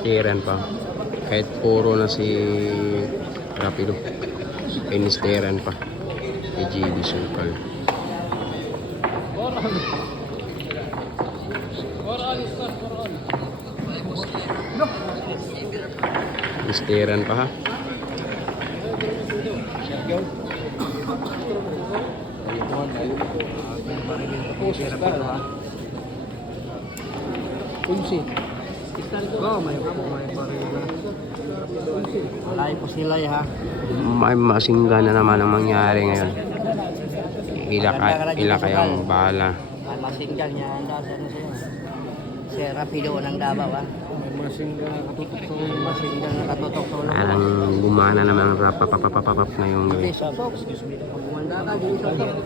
Inisteran pa. Kahit puro na si Rapido. Inisteran pa. Kay JB Circle. Inisteran pa ha. Kunsi. Oh, may alay po sila ha. May masingga na naman ang mangyari ngayon. Ila kayang bahala. May masinggan niya ang dasa na siya. Si Rapido ng Davao ha. May masinggan na katutok sa ulo. Masinggan na katutok sa ulo. Parang gumana naman ang rap papapapapap na yung gabi. Excuse me. Kumanda ka, Jimmy Sosob.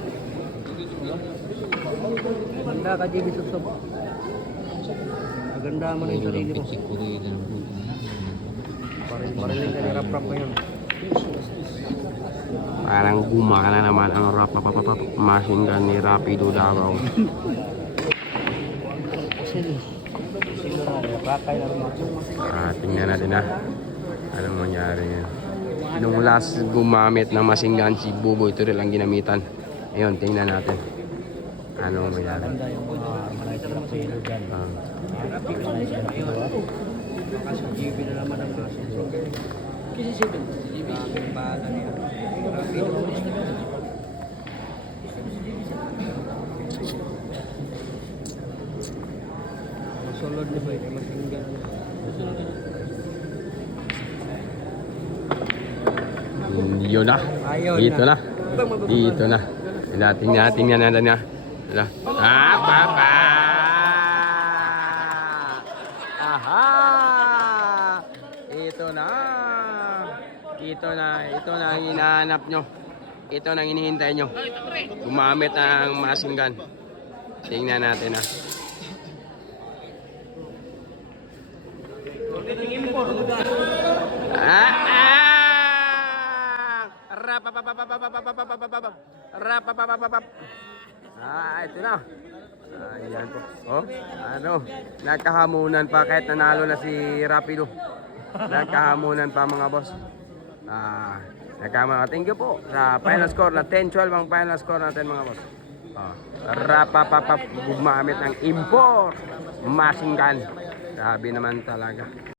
Kumanda ka, Jimmy Sosob. Maganda mo na yung sarili mo. Parilin ka ni rap-rap ngayon. Parang gumana naman ang rap papapapap masingan ni Rapido Davao. Tingnan natin ha. Anong mangyari yan. Nung last gumamit ng masinggan si Bubo, ito rin lang ginamitan. Ayun, tingnan natin. Anong mangyari. Maganda yung mga malaki na pilo dyan. Kaso GB na naman ang kaso. Kasi 7. GB. Bata niya. Rapido. Masulod na ba ito? Masinggan. Yun na. Dito na. Dito na. Tingnan natin na. Papa! Aha! Ito na. Ito na ang hinahanap nyo. Ito na ang hinihintay nyo. Gumamit ang masinggan. Tingnan natin ha. Ito na. Ayan po. Oh, nagkahamunan pa kahit nanalo na si Rapido. Nagkahamunan pa mga boss. Thank you po sa final score na 10-12 ang final score natin mga boss. Gumamit ng import masinggan. Grabe naman talaga.